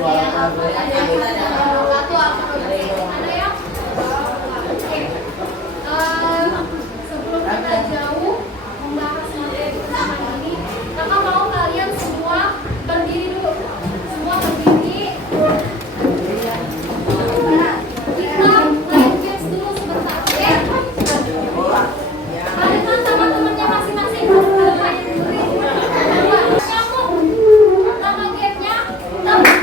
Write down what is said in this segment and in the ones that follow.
Sebelum kita jauh membahas materi pertemuan ini, kakak mau kalian semua berdiri dulu. Semua berdiri. Kita main games dulu sebentar, oke? Kalian sama temennya masing-masing. Nyamuk. Nama gamenya nyamuk.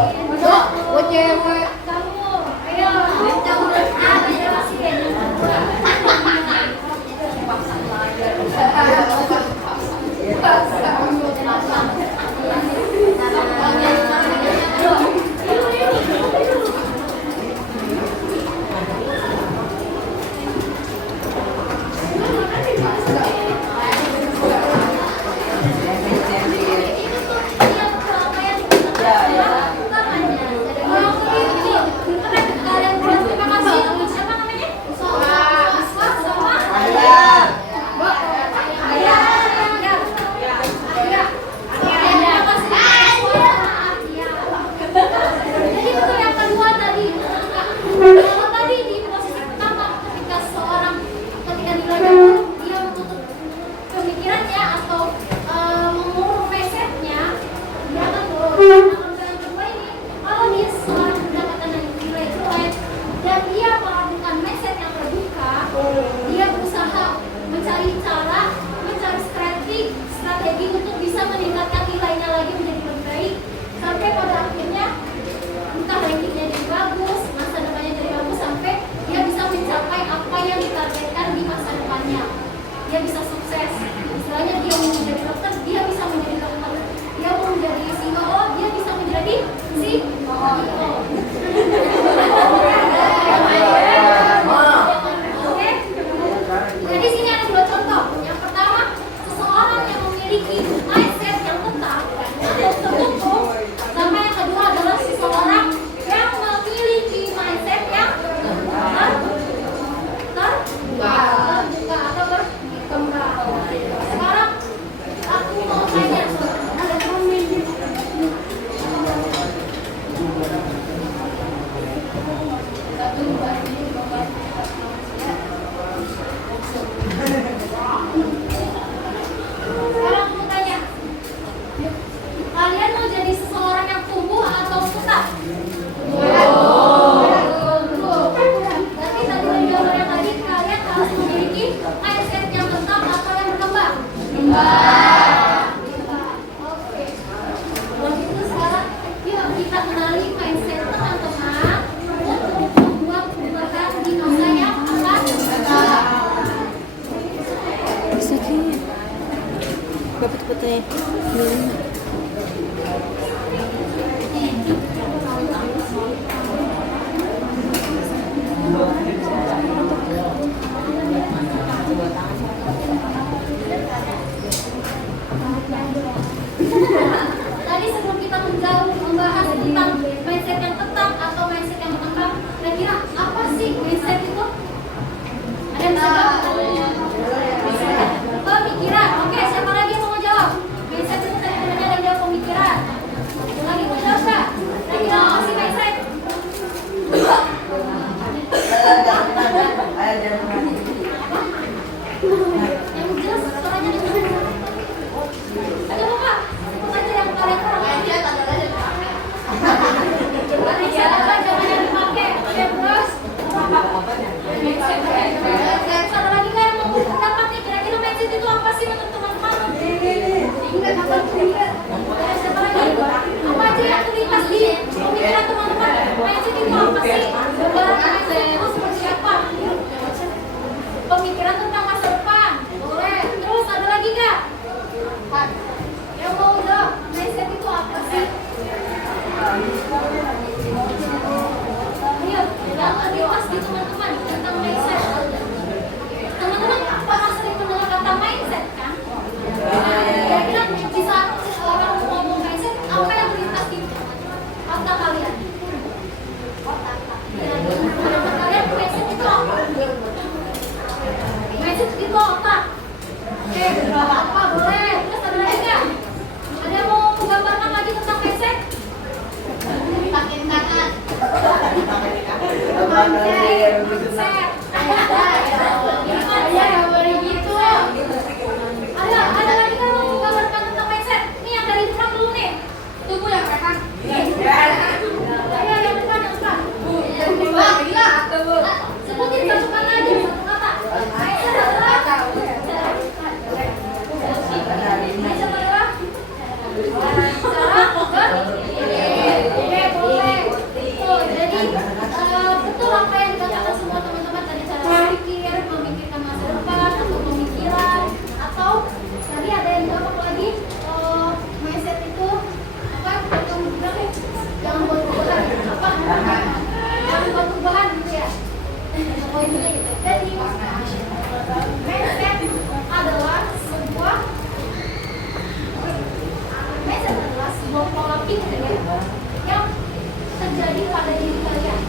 Buat cewek. Kamu, ayo. Dia bisa sukses, istilahnya dia mau menjadi dokter, dia bisa menjadi dokter. Dia mau menjadi CEO, dia bisa menjadi CEO. Oke. Jadi sini ada dua contoh. Yang pertama, seseorang yang memiliki mindset yang tetap atau tertutup. Sama yang kedua adalah seseorang yang memiliki mindset yang terbuka atau berkembang. Sekarang aku mau tanya, kalian mau jadi seseorang yang tumbuh atau tetap? Berarti tadi menjawab yang tadi, kalian harus memiliki mindset yang tetap atau yang berkembang? Oke. Kalau gitu sekarang yuk kita kenali mindset teman-teman untuk membuat perubahan di masa yang akan datang. Bisa sih. Bapak cepetnya. Tadi sebelum kita membahas tentang mindset yang tetap atau mindset yang berkembang, kira-kira apa sih mindset itu? Ada yang bisa jawab? Pemikiran. Oke, siapa lagi yang mau jawab? Mindset itu tadi ada yang jawab pemikiran. Ada lagi mau jawab nggak? Kira-kira apa sih mindset? Yang jelas suaranya dengar. Ayo Bapak, sebut aja yang kalian kurang mindset adalah mindset apa jangan yang dipakai. Oke, terus ada lagi nggak yang mau pendapat nih? Kira-kira mindset itu apa sih menurut teman-teman? Siapa lagi? Apa aja yang terlintas di pemikiran teman-teman? Mindset itu apa sih? Mindset itu seperti apa? Pemikiran tentang masa depan. Boleh. Terus ada lagi nggak? Yang mau jawab, mindset itu apa sih? Ayo, yang terlintas di teman-teman tentang mindset. Teman-teman pernah sering mendengar kata mindset kan? Kira-kira di saat orang ngomong mindset, apa yang terlintas di otak kalian? Menurut kalian mindset itu apa? Mindset itu otak. Oke, apa boleh? Terus ada lagi nggak? Ada yang mau menggambarkan lagi tentang mindset? Pakai tangan. Mindset. Ada lagi kan mau menggambarkan tentang mindset? Ini yang dari depan dulu nih. Tunggu yang belakang. Ayo yang depan. Sebutin satu kata aja, satu kata. Mindset adalah cara poinnya gitu. Jadi mindset adalah sebuah pola pikir yang terjadi pada diri kalian,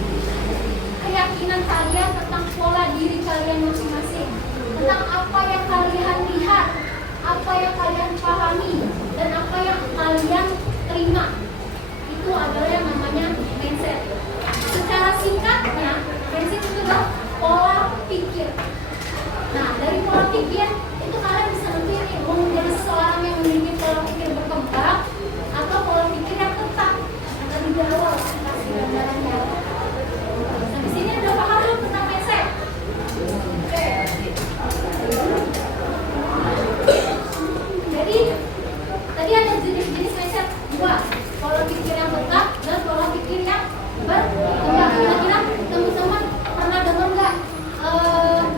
keyakinan kalian tentang pola diri kalian masing-masing, tentang apa yang kalian lihat, apa yang kalian pahami, dan apa yang kalian terima. Itu adalah yang namanya mindset. Secara singkatnya, mindset itu adalah pola pikir. Nah, dari pola pikir itu kalian bisa nentuin nih, mau menjadi seseorang yang memiliki pola pikir berkembang atau pola pikir yang tetap. Yang tadi di awal kasih gambarannya. Nah, di sini udah paham belum tentang mindset? Jadi tadi ada jenis-jenis mindset dua, pola pikir yang tetap dan pola pikir yang berkembang. Kira-kira teman-teman pernah dengar nggak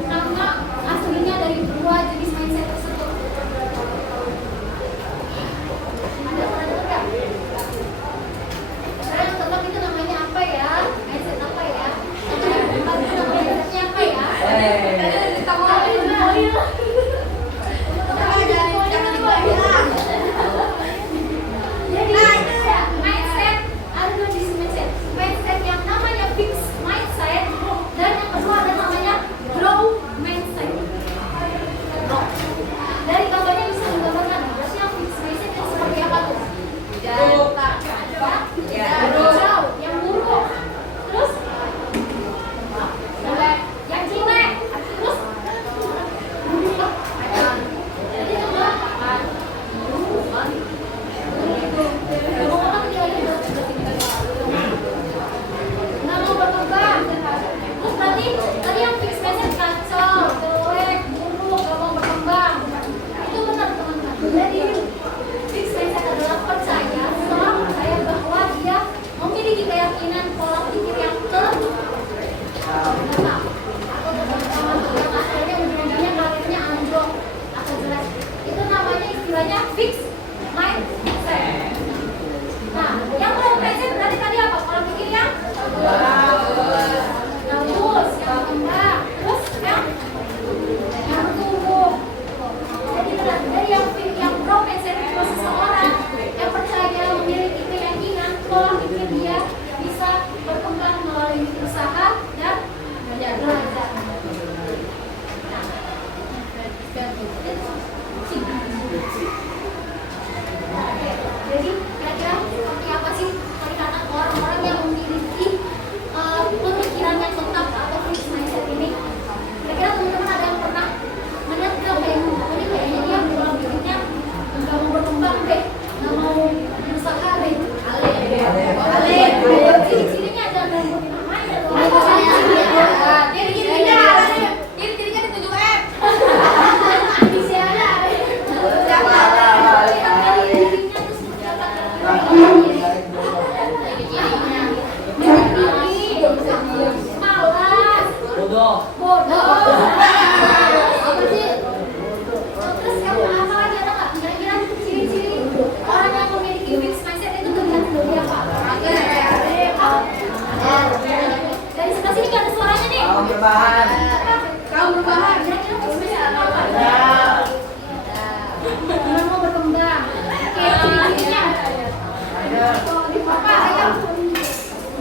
nama aslinya dari dua jenis mindset tersebut? Ada pernah dengar nggak? Sekarang yang tetap itu namanya apa ya? Mindset apa ya? Mindsetnya apa ya? Jadi mindset ada dua jenis mindset. Mindset yang namanya fixed mindset dan yang kedua ada namanya growth mindset. Dari gambarnya bisa menggambarkan berarti yang fixed mindset yang seperti apa tuh? Jauh, yang buruk, terus yang jelek, terus jadi coba nggak mau berkembang. Terus berarti tadi yang fixed mindset kacau, jelek, buruk, nggak mau berkembang. Itu benar teman-teman. Jadi fixed mindset adalah percaya, seorang percaya bahwa dia memiliki keyakinan pola pikir yang tetap atau yang akhirnya ujung-ujungnya karirnya anjlok atau jelek. Itu namanya istilahnya fixed mindset. Nah, yang growth mindset berarti tadi apa? Pola pikir yang bagus, yang berkembang, terus yang bertumbuh. Jadi dari yang growth mindset itu seseorang yang percaya memiliki keyakinan pola pikir dia bisa berkembang melalui usaha dan belajar. Jadi kira-kira seperti apa sih perikanan orang-orang yang memiliki pemikiran yang tetap atau fixed mindset ini? Kira-kira teman-teman ada yang pernah melihat nggak kayak ini kayaknya dia pola pikirnya nggak mau berkembang deh, nggak mau berusaha deh. Ciri-cirinya ada namanya loh. Ciri-cirinya ditunjuk F. Inisialnya. Ciri-cirinya tuh seperti apa? Malas. Bodoh. Apa sih? Terus yang apa lagi ada nggak? Kira-kira ciri-ciri orang yang memiliki fixed mindset itu terlihat dari apa? Dari sebelah sini nggak ada suaranya nih. Kaum berbahan. Kira-kira fixed mindset apa? Gimana mau berkembang? Oke, ciri-cirinya. Apa?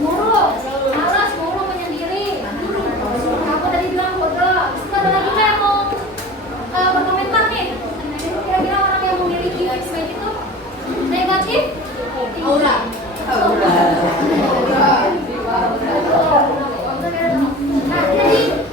Murung, malas, murung, menyendiri. Kamu tadi bilang bodoh. Terus ada lagi nggak yang mau berkomentar nih? Kira-kira orang yang memiliki fixed mindset itu negatif? Aura. Nah, jadi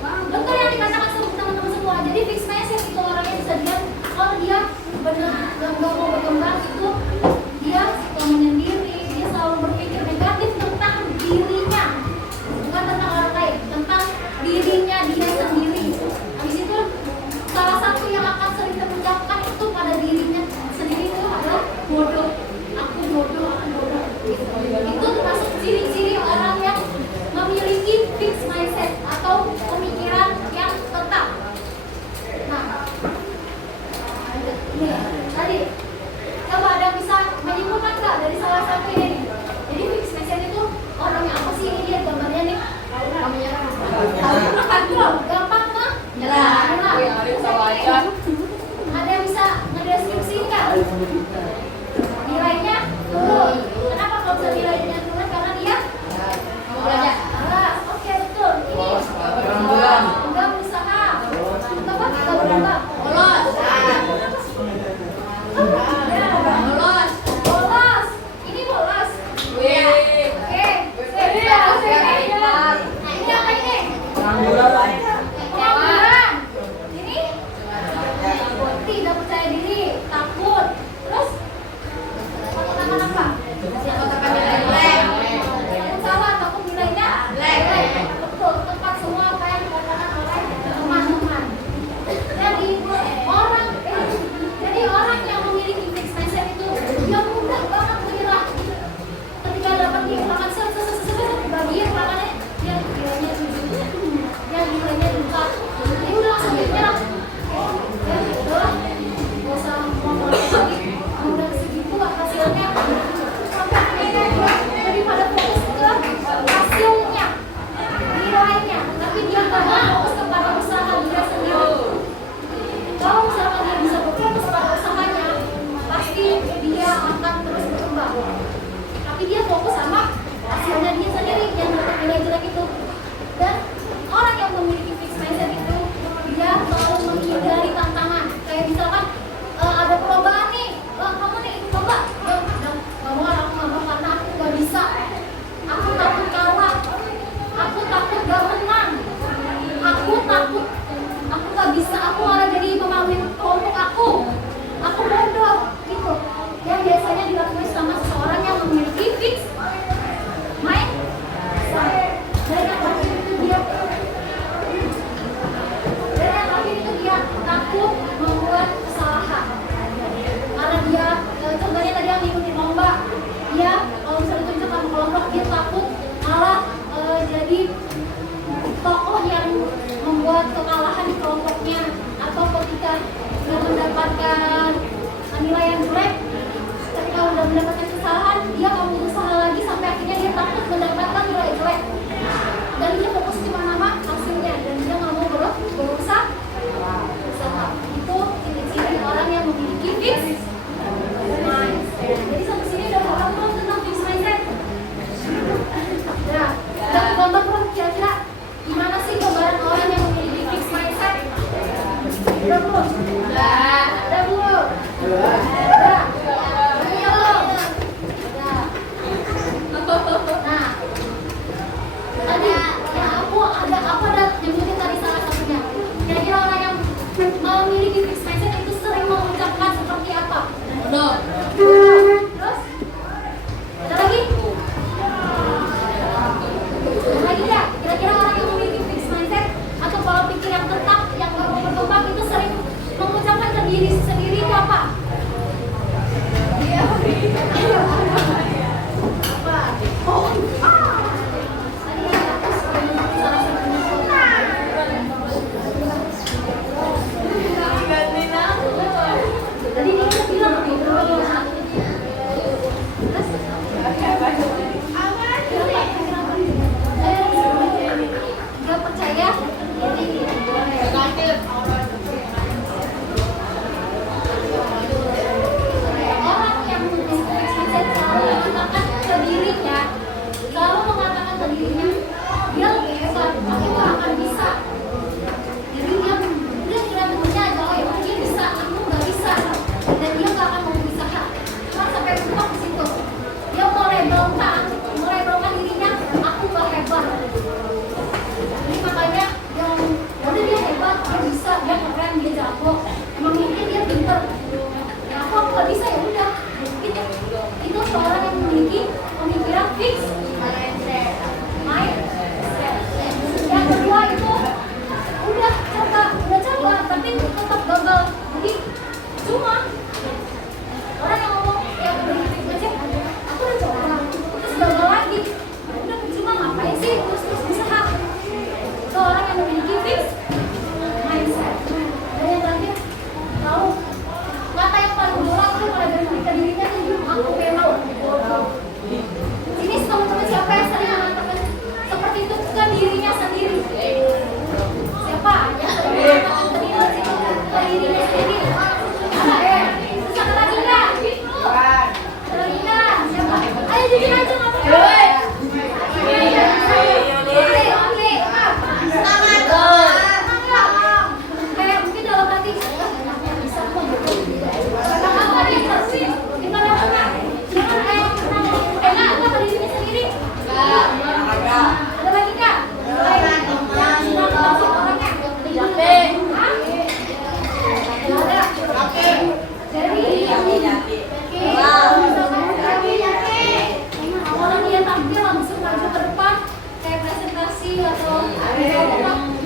emosi atau dia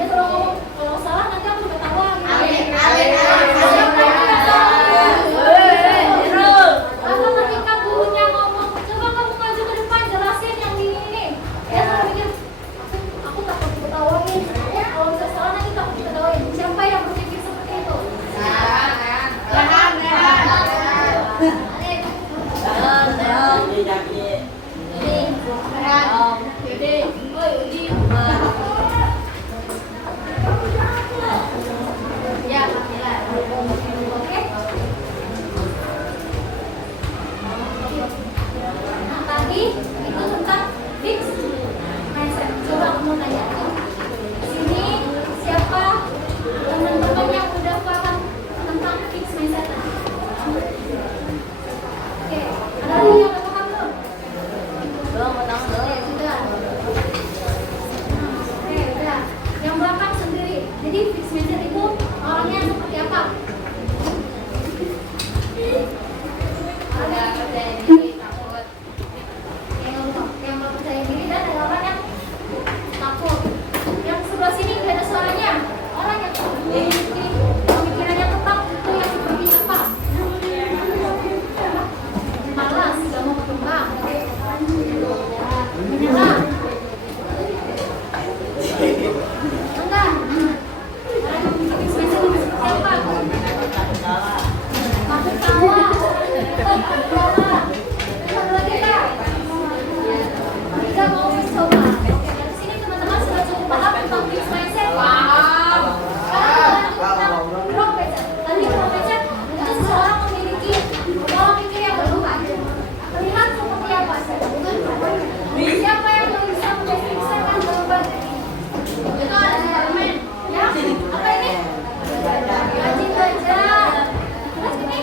kalau ngomong kalau salah nanti aku ketawa gitu. Atau ketika gurunya ngomong, coba kamu maju ke depan jelasin yang ini. Dia selalu mikir, aku takut diketawain. Kalau bisa salah nanti takut diketawain. Siapa yang berpikir seperti itu? Oke. Nah, tadi itu tentang fixed mindset. Coba aku mau tanya. Sini siapa teman-teman yang udah paham tentang fixed mindset? Oke, ada lagi yang nggak paham belum? Oke, sudah. Oke, udah. Yang belakang sendiri. Jadi fixed mindset itu orangnya seperti apa? Ada percaya diri, takut. Yang nggak percaya diri dan ada orang yang takut. Yang sebelah sini nggak ada suaranya. Orang yang memiliki pemikirannya tetap itu yang seperti apa? Malas, nggak mau berkembang. Menyerah. Enggak. Orang yang memiliki mindset itu seperti apa? Takut kalah. Satu lagi Kak. Tidak mau mencoba. Oke, dari sini teman-teman sudah cukup paham tentang fixed mindset. Growth mindset. Tadi growth mindset itu seseorang memiliki pola pikir yang berubah. Terlihat seperti apa? Siapa yang bisa mendefinisikan berubah? Itu ada di parlemen. Ya, apa ini? Rajin belajar. Terus ini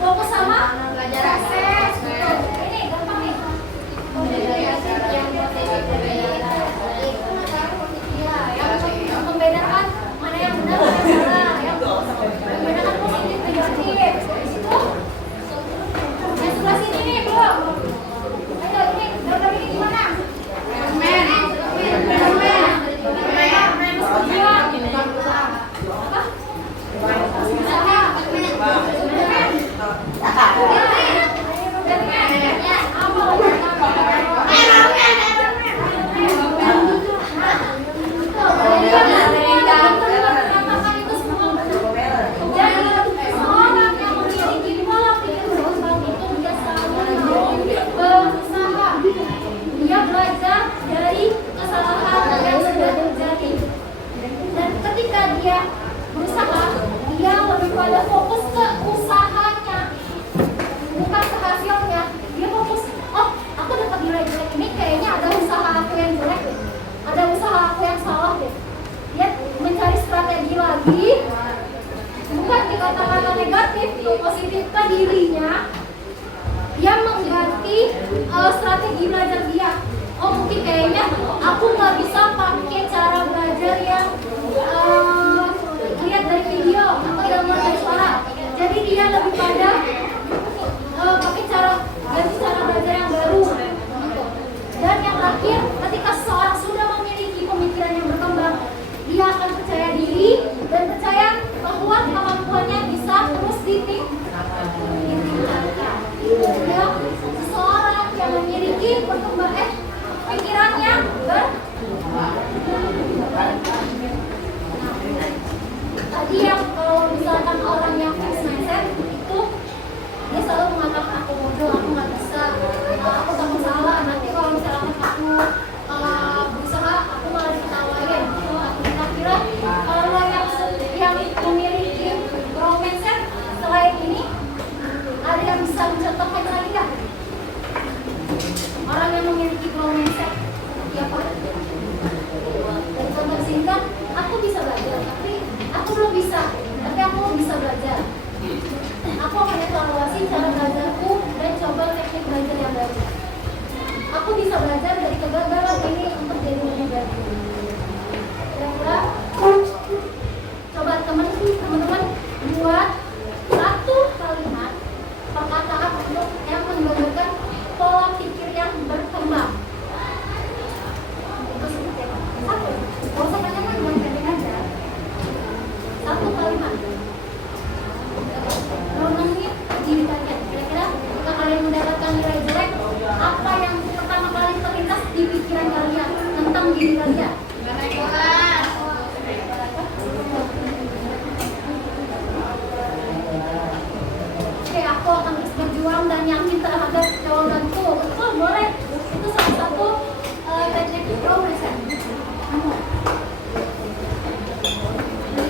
fokus sama proses. Ini gampang nih. Yang membedakan mana yang benar mana yang salah, yang membedakan positif negatif. Dari situ, yang sebelah sini nih belum. Ayo ini, gambar ini gimana? Dia belajar dari kesalahan yang sudah terjadi. Dan ketika dia berusaha, dia lebih pada fokus ke usahanya, bukan ke hasilnya. Dia fokus, oh aku dapat nilai jelek ini, kayaknya ada usaha aku yang jelek, ada usaha aku yang salah deh. Dia mencari strategi lagi, bukan di kata-kata negatif, positifkan dirinya. Dia mengganti strategi belajar dia. Oh mungkin kayaknya aku nggak bisa pakai cara belajar yang lihat dari video atau dengar dari suara. Jadi dia lebih pada pakai ganti cara belajar yang baru. Dan yang terakhir, ketika seseorang sudah memiliki pemikiran yang berkembang, dia akan percaya diri dan percaya bahwa kemampuannya bisa terus ditingkatkan. Ya, seseorang yang memiliki pikirannya tadi yang kalau misalkan orang yang fixed mindset itu dia selalu mengatakan aku bodoh, aku nggak bisa, aku takut salah, nanti kalau misalkan aku berusaha aku malah diketawain. Kira-kira kalau yang memiliki growth mindset selain ini ada yang bisa mencontohkan lagi nggak? Orang yang memiliki tentang diri kalian. Oke, aku akan terus berjuang dan yakin terhadap jawabanku. Betul, boleh. Itu salah satu teknik progres.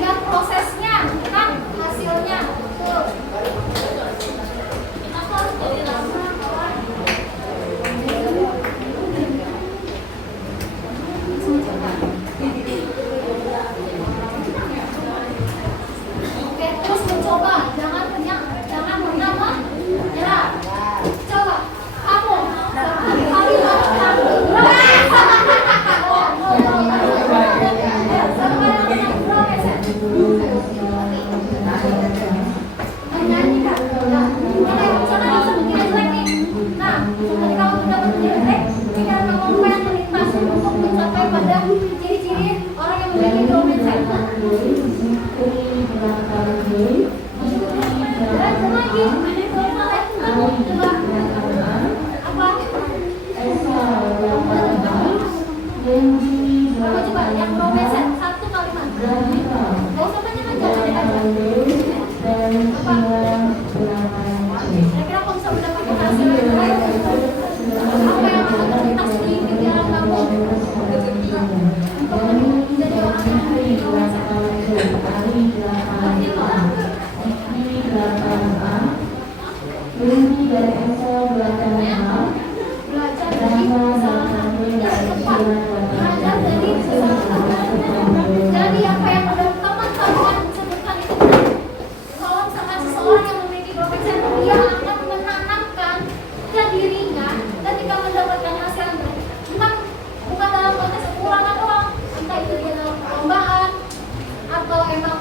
Lihat prosesnya, kan hasilnya. Betul. Aku harus jadi lama, kawan. Oke, terus mencoba, jangan pernah menyerah. Coba, kamu satu kali melakukan ciri-ciri orang yang memiliki growth mindset. Dan lagi, coba yang growth mindset satu kalimat. Gak usah banyak-banyak. Kira-kira kamu bisa mendapatkan hasil yang baik. Apa yang akan terlintas di pikiran kamu untuk menjadi orang yang memiliki growth mindset? Belajar dari kesalahan, tidak cepat. Belajar dari kesalahan. Jadi apa yang teman kalian sebutkan itu benar. Kalau misalkan seseorang yang memiliki growth mindset, dia akan menanamkan ke dirinya ketika mendapatkan hasil yang baik. Bukan dalam konteks kekurangan doang, entah itu dia dalam perlombaan atau emang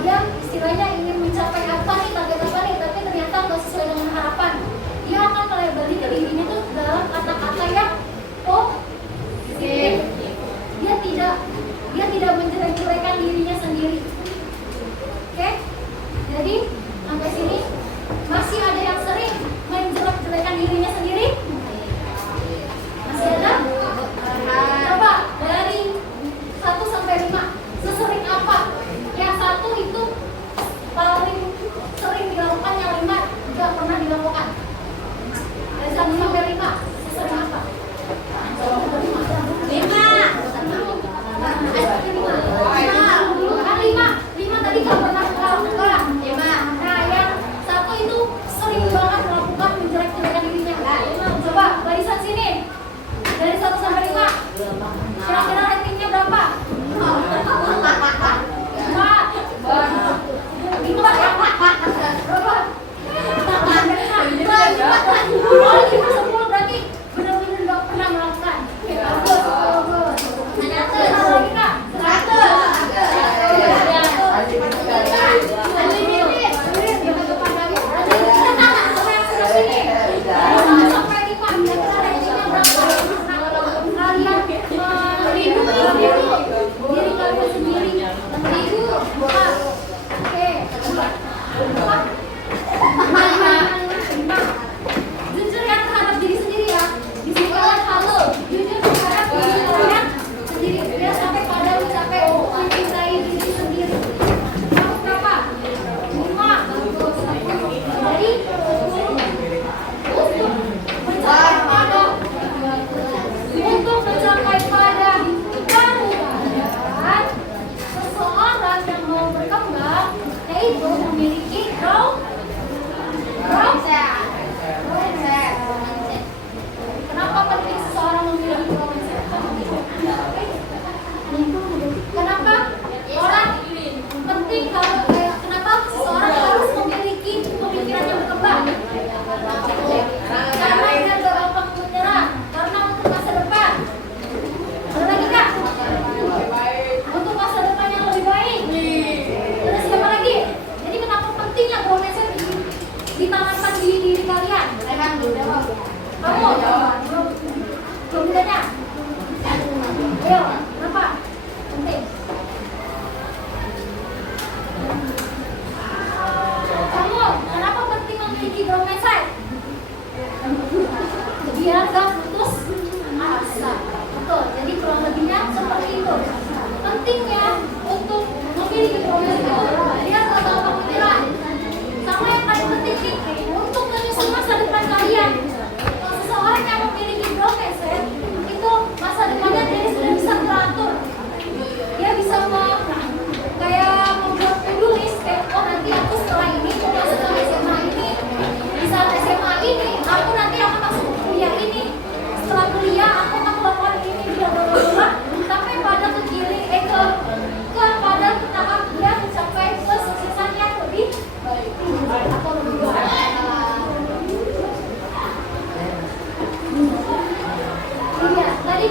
dia istilahnya ingin mencapai apa nih, target apa nih, tapi ternyata nggak sesuai dengan harapan. Dia akan melabeli ke dirinya itu dalam kata-kata yang positif. Dia tidak menjelek-jelekan dirinya sendiri. Oke? Jadi sampai sini masih ada yang sering menjelek-jelekan dirinya sendiri? Masih ada? Coba dari 1 sampai 5. Sesering apa? Yang 1 itu paling sering dilakukan, yang 5 juga pernah dilakukan. Dari 1 sampai 5, sesering apa? 5 tadi gak pernah dilakukan. Nah, yang 1 itu sering banget melakukan menjelek-jelekan dirinya. Coba barisan sini. Dari 1 sampai 5. Kira-kira ratingnya berapa? 10 berarti benar-benar nggak pernah melakukan. Bagus. Ada lagi Kak? 1 sampai 5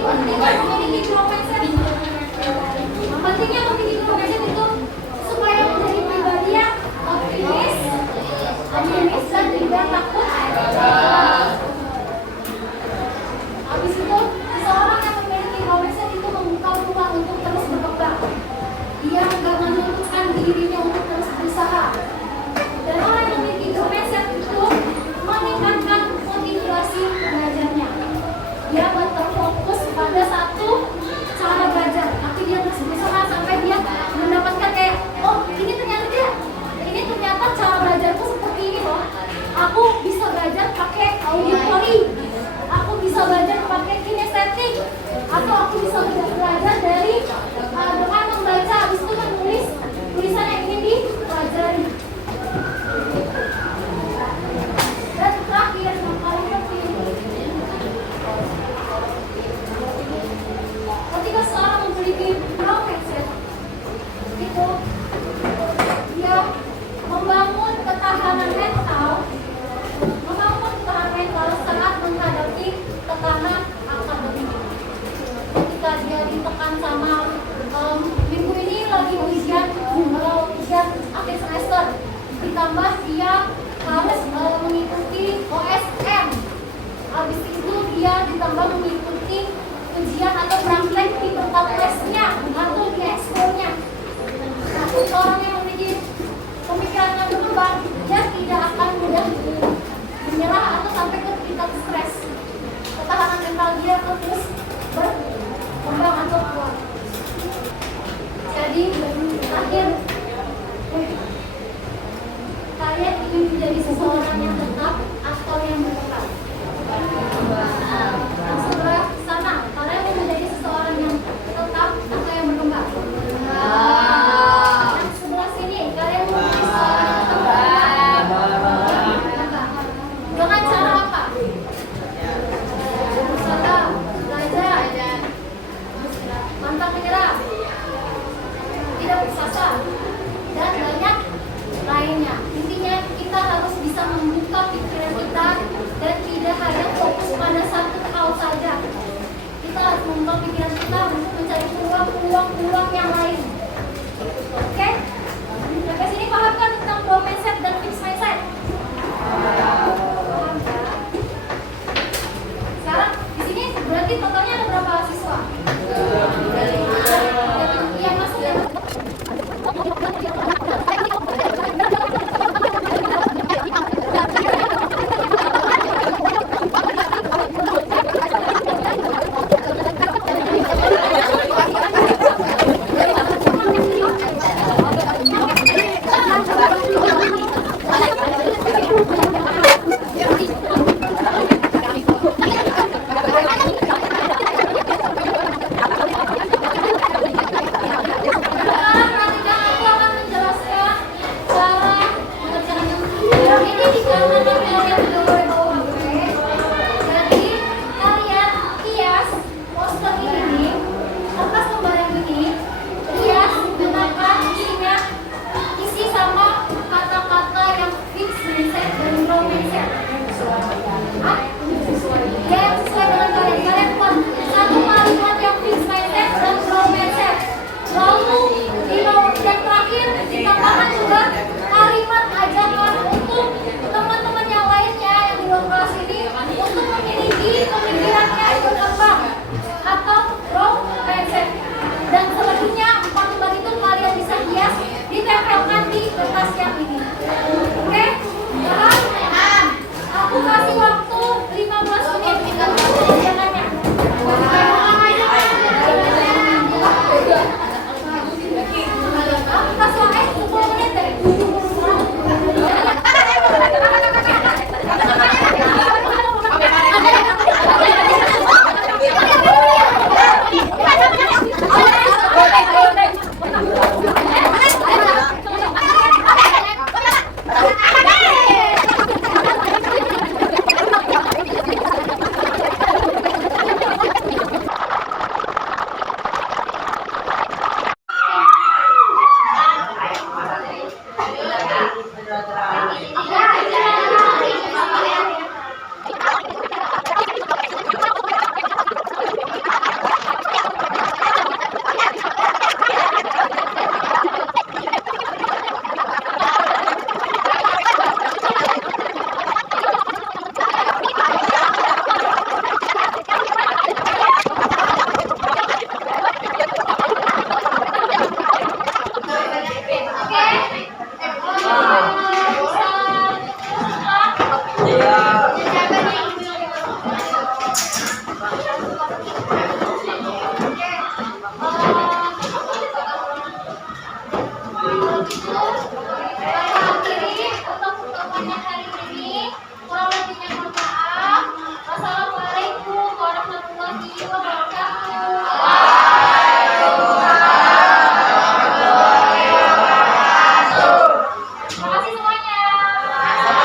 pentingnya memiliki growth mindset. Pentingnya memiliki growth mindset itu supaya menjadi pribadi yang optimis, dan tidak takut. Habis itu, seseorang yang memiliki growth mindset itu membuka ruang untuk terus berkembang. Dia nggak menuntutkan dirinya untuk terus berusaha. Dan orang yang memiliki growth mindset itu meningkatkan motivasi belajarnya. Dia berfokus pada satu cara belajar, tapi dia terus berusaha sampai dia mendapatkan kayak, oh ini ternyata cara belajarku seperti ini loh. Aku bisa belajar pakai auditory, aku bisa belajar pakai kinestetik, atau aku bisa belajar dari dengan membaca, habis itu menulis tulisan yang ingin dipelajari. Dan terakhir, yang paling penting, ketika seorang memiliki growth mindset, itu dia membangun ketahanan mental saat menghadapi tekanan akademik. Ketika dia ditekan sama minggu ini lagi ujian akhir semester, ditambah dia harus mengikuti OSM, habis itu dia ditambah mengikuti ujian atau praktek di tempat lesnya atau di ekskulnya. Nah, orang yang memiliki pemikiran yang berkembang, dia tidak akan mudah menyerah atau sampai ke tingkat stres. Ketahanan mental dia terus berkembang atau kuat. Jadi terakhir, kalian ingin menjadi seseorang yang tetap atau yang berkembang? Yang sebelah sana, kalian ingin menjadi seseorang yang tetap atau yang berkembang? Yang sebelah sini, kalian ingin menjadi seseorang yang tetap berkembang? Dengan cara apa? Berusaha, belajar, pantang menyerah, tidak putus asa, dan banyak lainnya. Intinya kita harus bisa membuka pikiran kita dan tidak hanya fokus pada satu hal saja. Kita harus membuka pikiran kita untuk mencari peluang-peluang yang lain. Oke? Sampai sini paham kan tentang growth mindset dan fixed mindset? Sekarang di sini berarti totalnya ada berapa siswa? Yang masuk ya. semuanya.